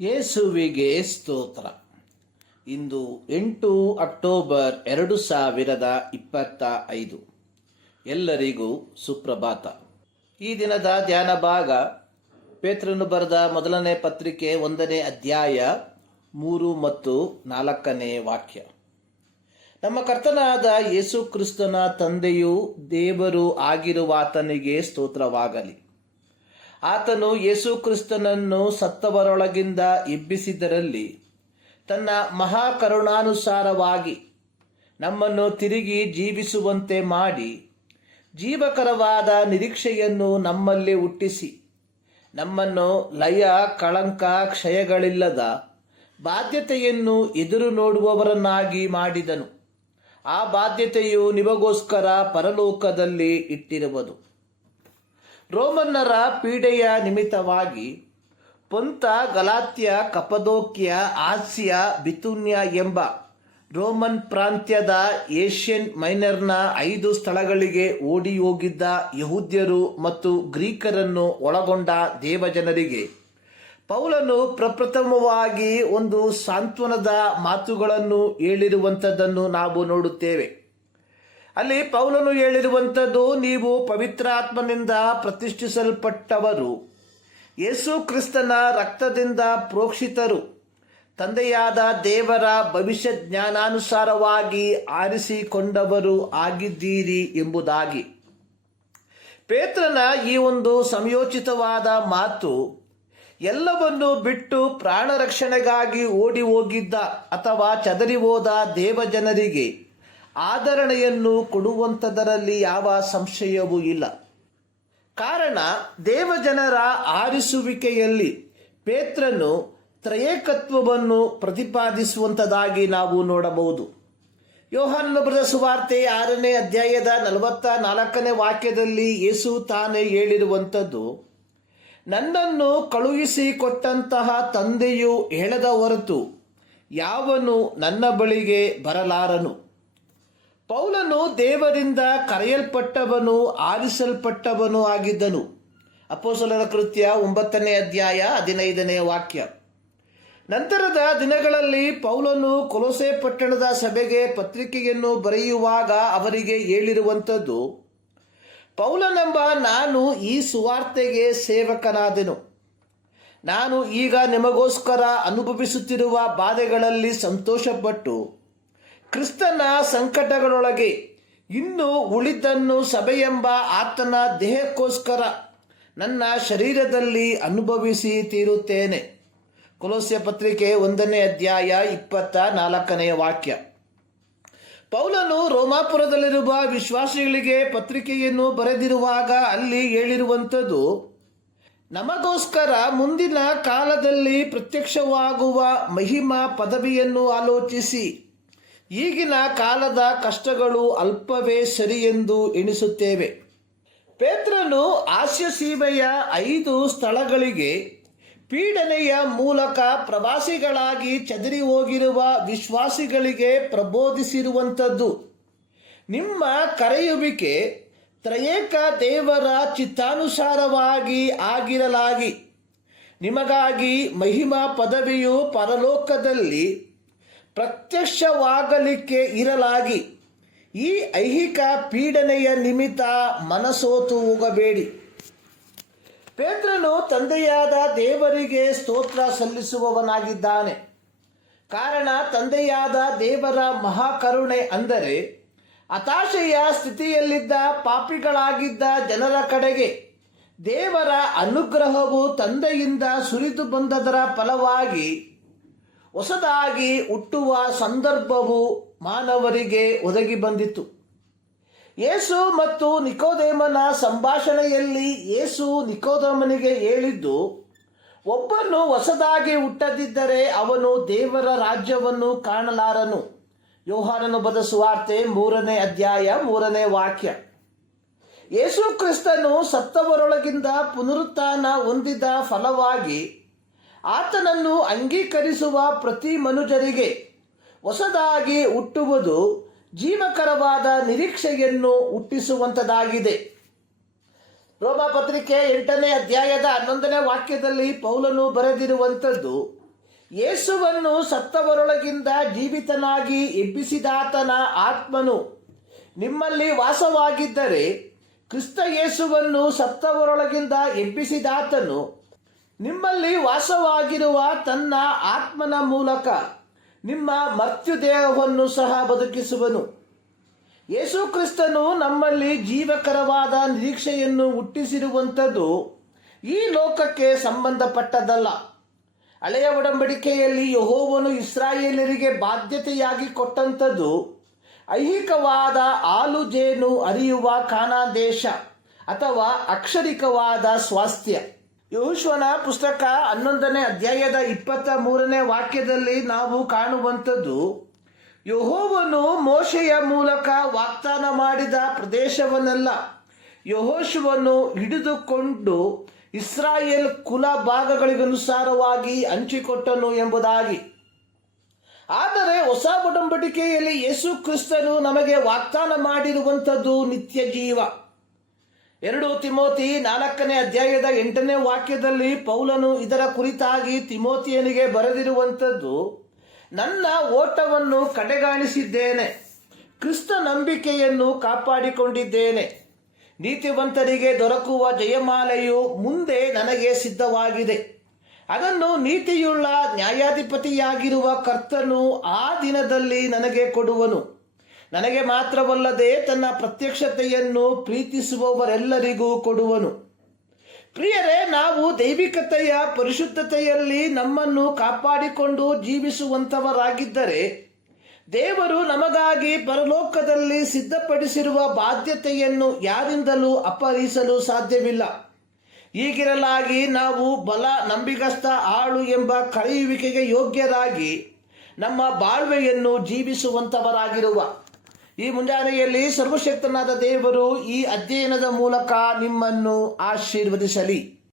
ಯೇಸುವಿಗೆ ಸ್ತೋತ್ರ. ಇಂದು ಎಂಟು ಅಕ್ಟೋಬರ್ ಎರಡು ಸಾವಿರದ ಇಪ್ಪತ್ತ ಐದು. ಎಲ್ಲರಿಗೂ ಸುಪ್ರಭಾತ. ಈ ದಿನದ ಧ್ಯಾನ ಭಾಗ ಪೇತ್ರನು ಬರೆದ ಮೊದಲನೇ ಪತ್ರಿಕೆ ಒಂದನೇ ಅಧ್ಯಾಯ ಮೂರು ಮತ್ತು ನಾಲ್ಕನೇ ವಾಕ್ಯ. ನಮ್ಮ ಕರ್ತನಾದ ಯೇಸು ಕ್ರಿಸ್ತನ ತಂದೆಯು ದೇವರು ಆಗಿರುವಾತನಿಗೆ ಸ್ತೋತ್ರವಾಗಲಿ. ಆತನು ಕ್ರಿಸ್ತನನ್ನು ಸತ್ತವರೊಳಗಿಂದ ಎಬ್ಬಿಸಿದರಲ್ಲಿ ತನ್ನ ಮಹಾಕರುಣಾನುಸಾರವಾಗಿ ನಮ್ಮನ್ನು ತಿರುಗಿ ಜೀವಿಸುವಂತೆ ಮಾಡಿ ಜೀವಕರವಾದ ನಿರೀಕ್ಷೆಯನ್ನು ನಮ್ಮಲ್ಲಿ ಹುಟ್ಟಿಸಿ ನಮ್ಮನ್ನು ಲಯ, ಕಳಂಕ, ಕ್ಷಯಗಳಿಲ್ಲದ ಬಾಧ್ಯತೆಯನ್ನು ಎದುರು ನೋಡುವವರನ್ನಾಗಿ ಮಾಡಿದನು. ಆ ಬಾಧ್ಯತೆಯು ನಿಮಗೋಸ್ಕರ ಪರಲೋಕದಲ್ಲಿ ಇಟ್ಟಿರುವುದು. ರೋಮನ್ನರ ಪೀಡೆಯ ನಿಮಿತ್ತವಾಗಿ ಪೊಂತ, ಗಲಾತ್ಯ, ಕಪದೋಕ್ಯ, ಆಸ್ಯ, ಬಿತುನ್ಯ ಎಂಬ ರೋಮನ್ ಪ್ರಾಂತ್ಯದ ಏಷ್ಯನ್ ಮೈನರ್ನ ಐದು ಸ್ಥಳಗಳಿಗೆ ಓಡಿ ಹೋಗಿದ್ದ ಯಹೂದ್ಯರು ಮತ್ತು ಗ್ರೀಕರನ್ನು ಒಳಗೊಂಡ ದೇವಜನರಿಗೆ ಪೌಲನು ಪ್ರಪ್ರಥಮವಾಗಿ ಒಂದು ಸಾಂತ್ವನದ ಮಾತುಗಳನ್ನು ಹೇಳಿರುವಂಥದ್ದನ್ನು ನಾವು ನೋಡುತ್ತೇವೆ. ಅಲ್ಲಿ ಪೌಲನು ಹೇಳಿರುವಂಥದ್ದು, ನೀವು ಪವಿತ್ರಾತ್ಮನಿಂದ ಪ್ರತಿಷ್ಠಿಸಲ್ಪಟ್ಟವರು. ಯೇಸು ಕ್ರಿಸ್ತನ ರಕ್ತದಿಂದ ಪ್ರೋಕ್ಷಿತರು. ತಂದೆಯಾದ ದೇವರ ಭವಿಷ್ಯ ಜ್ಞಾನಾನುಸಾರವಾಗಿ ಆರಿಸಿಕೊಂಡವರು ಆಗಿದ್ದೀರಿ ಎಂಬುದಾಗಿ. ಪೇತ್ರನ ಈ ಒಂದು ಸಂಯೋಚಿತವಾದ ಮಾತು ಎಲ್ಲವನ್ನು ಬಿಟ್ಟು ಪ್ರಾಣ ರಕ್ಷಣೆಗಾಗಿ ಓಡಿ ಹೋಗಿದ್ದ ಅಥವಾ ಚದರಿ ಹೋದ ದೇವಜನರಿಗೆ ಆದರಣೆಯನ್ನು ಕೊಡುವಂಥದರಲ್ಲಿ ಯಾವ ಸಂಶಯವೂ ಇಲ್ಲ. ಕಾರಣ ದೇವಜನರ ಆರಿಸುವಿಕೆಯಲ್ಲಿ ಪೇತ್ರನು ತ್ರಯೇಕತ್ವವನ್ನು ಪ್ರತಿಪಾದಿಸುವಂಥದ್ದಾಗಿ ನಾವು ನೋಡಬಹುದು. ಯೋಹಾನ್ ಬರೆದ ಸುವಾರ್ತೆ ಆರನೇ ಅಧ್ಯಾಯದ ನಲವತ್ತ ನಾಲ್ಕನೇ ವಾಕ್ಯದಲ್ಲಿ ಯೇಸು ತಾನೇ ಹೇಳಿರುವಂಥದ್ದು, ನನ್ನನ್ನು ಕಳುಹಿಸಿ ಕೊಟ್ಟಂತಹ ತಂದೆಯು ಹೇಳದ ಹೊರತು ಯಾವನು ನನ್ನ ಬಳಿಗೆ ಬರಲಾರನು. ಪೌಲನು ದೇವರಿಂದ ಕರೆಯಲ್ಪಟ್ಟವನು, ಆರಿಸಲ್ಪಟ್ಟವನು ಆಗಿದ್ದನು. ಅಪೋಸಲರ ಕೃತ್ಯ ಒಂಬತ್ತನೇ ಅಧ್ಯಾಯ ಹದಿನೈದನೇ ವಾಕ್ಯ. ನಂತರದ ದಿನಗಳಲ್ಲಿ ಪೌಲನು ಕೊಲೊಸೆ ಪಟ್ಟಣದ ಸಭೆಗೆ ಪತ್ರಿಕೆಯನ್ನು ಬರೆಯುವಾಗ ಅವರಿಗೆ ಹೇಳಿರುವಂಥದ್ದು, ಪೌಲನೆಂಬ ನಾನು ಈ ಸುವಾರ್ತೆಗೆ ಸೇವಕನಾದೆನು. ನಾನು ಈಗ ನಿಮಗೋಸ್ಕರ ಅನುಭವಿಸುತ್ತಿರುವ ಬಾಧೆಗಳಲ್ಲಿ ಸಂತೋಷಪಟ್ಟು ಕ್ರಿಸ್ತನ ಸಂಕಟಗಳೊಳಗೆ ಇನ್ನು ಉಳಿದನ್ನು ಸಭೆಯೆಂಬ ಆತನ ದೇಹಕ್ಕೋಸ್ಕರ ನನ್ನ ಶರೀರದಲ್ಲಿ ಅನುಭವಿಸಿ ತೀರುತ್ತೇನೆ. ಕುಲಸ್ಯ ಪತ್ರಿಕೆ ಒಂದನೇ ಅಧ್ಯಾಯ ಇಪ್ಪತ್ತ ನಾಲ್ಕನೆಯ ವಾಕ್ಯ. ಪೌಲನು ರೋಮಾಪುರದಲ್ಲಿರುವ ವಿಶ್ವಾಸಿಗಳಿಗೆ ಪತ್ರಿಕೆಯನ್ನು ಬರೆದಿರುವಾಗ ಅಲ್ಲಿ ಹೇಳಿರುವಂಥದ್ದು, ನಮಗೋಸ್ಕರ ಮುಂದಿನ ಕಾಲದಲ್ಲಿ ಪ್ರತ್ಯಕ್ಷವಾಗುವ ಮಹಿಮಾ ಪದವಿಯನ್ನು ಆಲೋಚಿಸಿ. ಈಗಿನ ಕಾಲದ ಕಷ್ಟಗಳು ಅಲ್ಪವೇ ಸರಿ ಎಂದು ಎಣಿಸುತ್ತೇವೆ. ಪೇತ್ರನು ಹಾಸ್ಯ ಸೀಮೆಯ ಐದು ಸ್ಥಳಗಳಿಗೆ ಪೀಡನೆಯ ಮೂಲಕ ಪ್ರವಾಸಿಗಳಾಗಿ ಚದರಿ ಹೋಗಿರುವ ವಿಶ್ವಾಸಿಗಳಿಗೆ ಪ್ರಬೋಧಿಸಿರುವಂಥದ್ದು. ನಿಮ್ಮ ಕರೆಯುವಿಕೆ ತ್ರಯೇಕ ದೇವರ ಚಿತ್ತಾನುಸಾರವಾಗಿ ಆಗಿರಲಾಗಿ. ನಿಮಗಾಗಿ ಮಹಿಮಾ ಪದವಿಯು ಪರಲೋಕದಲ್ಲಿ ಪ್ರತ್ಯಕ್ಷವಾಗಲಿಕ್ಕೆ ಇರಲಾಗಿ. ಈ ಐಹಿಕ ಪೀಡನೆಯ ನಿಮಿತ್ತ ಮನಸೋತು ಹೋಗಬೇಡಿ ಪೇತ್ರನು ತಂದೆಯಾದ ದೇವರಿಗೆ ಸ್ತೋತ್ರ ಸಲ್ಲಿಸುವವನಾಗಿದ್ದಾನೆ. ಕಾರಣ ತಂದೆಯಾದ ದೇವರ ಮಹಾಕರುಣೆ ಅಂದರೆ, ಹತಾಶೆಯ ಸ್ಥಿತಿಯಲ್ಲಿದ್ದ ಪಾಪಿಗಳಾಗಿದ್ದ ಜನರ ಕಡೆಗೆ ದೇವರ ಅನುಗ್ರಹವು ತಂದೆಯಿಂದ ಸುರಿದು ಬಂದದರ ಫಲವಾಗಿ ಹೊಸದಾಗಿ ಹುಟ್ಟುವ ಸಂದರ್ಭವು ಮಾನವರಿಗೆ ಒದಗಿ ಬಂದಿತು ಯೇಸು ಮತ್ತು ನಿಕೋದೇಮನ ಸಂಭಾಷಣೆಯಲ್ಲಿ ಯೇಸು ನಿಕೋದೇಮನಿಗೆ ಹೇಳಿದ್ದು, ಒಬ್ಬನು ಹೊಸದಾಗಿ ಹುಟ್ಟದಿದ್ದರೆ ಅವನು ದೇವರ ರಾಜ್ಯವನ್ನು ಕಾಣಲಾರನು. ಯೋಹಾನನು ಬದ ಸುವಾರ್ತೆ ಮೂರನೇ ಅಧ್ಯಾಯ ಮೂರನೇ ವಾಕ್ಯ. ಯೇಸು ಕ್ರಿಸ್ತನು ಸತ್ತವರೊಳಗಿಂದ ಪುನರುತ್ಥಾನ ಹೊಂದಿದ ಫಲವಾಗಿ ಆತನನ್ನು ಅಂಗೀಕರಿಸುವ ಪ್ರತಿ ಮನುಜರಿಗೆ ಹೊಸದಾಗಿ ಹುಟ್ಟುವುದು ಜೀವಕರವಾದ ನಿರೀಕ್ಷೆಯನ್ನು ಹುಟ್ಟಿಸುವಂಥದ್ದಾಗಿದೆ ಪತ್ರಿಕೆ ಎಂಟನೇ ಅಧ್ಯಾಯದ ಹನ್ನೊಂದನೇ ವಾಕ್ಯದಲ್ಲಿ ಪೌಲನು ಬರೆದಿರುವಂಥದ್ದು, ಯೇಸುವನ್ನು ಸತ್ತವರೊಳಗಿಂದ ಜೀವಿತನಾಗಿ ಎಬ್ಬಿಸಿದಾತನ ಆತ್ಮನು ನಿಮ್ಮಲ್ಲಿ ವಾಸವಾಗಿದ್ದರೆ ಕ್ರಿಸ್ತ ಯೇಸುವನ್ನು ಸತ್ತವರೊಳಗಿಂದ ಎಬ್ಬಿಸಿದಾತನು ನಿಮ್ಮಲ್ಲಿ ವಾಸವಾಗಿರುವ ತನ್ನ ಆತ್ಮನ ಮೂಲಕ ನಿಮ್ಮ ಮರ್ತ್ಯುದೇಹವನ್ನು ಸಹ ಬದುಕಿಸುವನು. ಯೇಸು ಕ್ರಿಸ್ತನು ನಮ್ಮಲ್ಲಿ ಜೀವಕರವಾದ ನಿರೀಕ್ಷೆಯನ್ನು ಹುಟ್ಟಿಸಿರುವಂಥದ್ದು ಈ ಲೋಕಕ್ಕೆ ಸಂಬಂಧಪಟ್ಟದ್ದಲ್ಲ. ಹಳೆಯ ಒಡಂಬಡಿಕೆಯಲ್ಲಿ ಯಹೋವನು ಇಸ್ರಾಯೇಲರಿಗೆ ಬಾಧ್ಯತೆಯಾಗಿ ಕೊಟ್ಟಂಥದ್ದು ಐಹಿಕವಾದ ಆಲುಜೇನು ಅರಿಯುವ ಕಾನಾದೇಶ ಕಾನಾ ದೇಶ ಅಥವಾ ಅಕ್ಷರಿಕವಾದ ಸ್ವಾಸ್ಥ್ಯ. ಯಹೋಶ್ವನ ಪುಸ್ತಕ ಹನ್ನೊಂದನೇ ಅಧ್ಯಾಯದ ಇಪ್ಪತ್ತ ಮೂರನೇ ವಾಕ್ಯದಲ್ಲಿ ನಾವು ಕಾಣುವಂಥದ್ದು, ಯಹೋವನು ಮೋಶೆಯ ಮೂಲಕ ವಾಗ್ದಾನ ಮಾಡಿದ ಪ್ರದೇಶವನ್ನೆಲ್ಲ. ಯಹೋಶುವನ್ನು ಹಿಡಿದುಕೊಂಡು ಇಸ್ರಾಯೇಲ್ ಕುಲ ಭಾಗಗಳಿಗನುಸಾರವಾಗಿ ಹಂಚಿಕೊಟ್ಟನು ಎಂಬುದಾಗಿ. ಆದರೆ ಹೊಸ ಒಡಂಬಡಿಕೆಯಲ್ಲಿ ಯೇಸು ಕ್ರಿಸ್ತನು ನಮಗೆ ವಾಗ್ದಾನ ಮಾಡಿರುವಂಥದ್ದು ನಿತ್ಯ ಜೀವ ಎರಡು ತಿಮೋತಿ ನಾಲ್ಕನೇ ಅಧ್ಯಾಯದ ಎಂಟನೇ ವಾಕ್ಯದಲ್ಲಿ ಪೌಲನು ಇದರ ಕುರಿತಾಗಿ ತಿಮೋತಿಯನಿಗೆ ಬರೆದಿರುವಂಥದ್ದು, ನನ್ನ ಓಟವನ್ನು ಕಡೆಗಾಣಿಸಿದ್ದೇನೆ, ಕ್ರಿಸ್ತ ನಂಬಿಕೆಯನ್ನು ಕಾಪಾಡಿಕೊಂಡಿದ್ದೇನೆ, ನೀತಿವಂತರಿಗೆ ದೊರಕುವ ಜಯಮಾಲೆಯು ಮುಂದೆ ನನಗೆ ಸಿದ್ಧವಾಗಿದೆ. ಅದನ್ನು ನೀತಿಯುಳ್ಳ ನ್ಯಾಯಾಧಿಪತಿಯಾಗಿರುವ ಕರ್ತನು ಆ ದಿನದಲ್ಲಿ ನನಗೆ ಕೊಡುವನು. ನನಗೆ ಮಾತ್ರವಲ್ಲದೆ ತನ್ನ ಪ್ರತ್ಯಕ್ಷತೆಯನ್ನು ಪ್ರೀತಿಸುವವರೆಲ್ಲರಿಗೂ ಕೊಡುವನು. ಪ್ರಿಯರೇ, ನಾವು ದೈವಿಕತೆಯ ಪರಿಶುದ್ಧತೆಯಲ್ಲಿ ನಮ್ಮನ್ನು ಕಾಪಾಡಿಕೊಂಡು ಜೀವಿಸುವಂಥವರಾಗಿದ್ದರೆ, ದೇವರು ನಮಗಾಗಿ ಪರಲೋಕದಲ್ಲಿ ಸಿದ್ಧಪಡಿಸಿರುವ ಬಾಧ್ಯತೆಯನ್ನು ಯಾರಿಂದಲೂ ಅಪಹರಿಸಲು ಸಾಧ್ಯವಿಲ್ಲ. ಹೀಗಿರಲಾಗಿ ನಾವು ಬಲ ನಂಬಿಗಸ್ತ ಆಳು ಎಂಬ ಕಳೆಯುವಿಕೆಗೆ ಯೋಗ್ಯರಾಗಿ ನಮ್ಮ ಬಾಳ್ವೆಯನ್ನು ಜೀವಿಸುವಂಥವರಾಗಿರುವ ಈ ಮುಂಜಾನೆಯಲ್ಲಿ ಸರ್ವಶಕ್ತನಾದ ದೇವರು ಈ ಅಧ್ಯಯನದ ಮೂಲಕ ನಿಮ್ಮನ್ನು ಆಶೀರ್ವದಿಸಲಿ.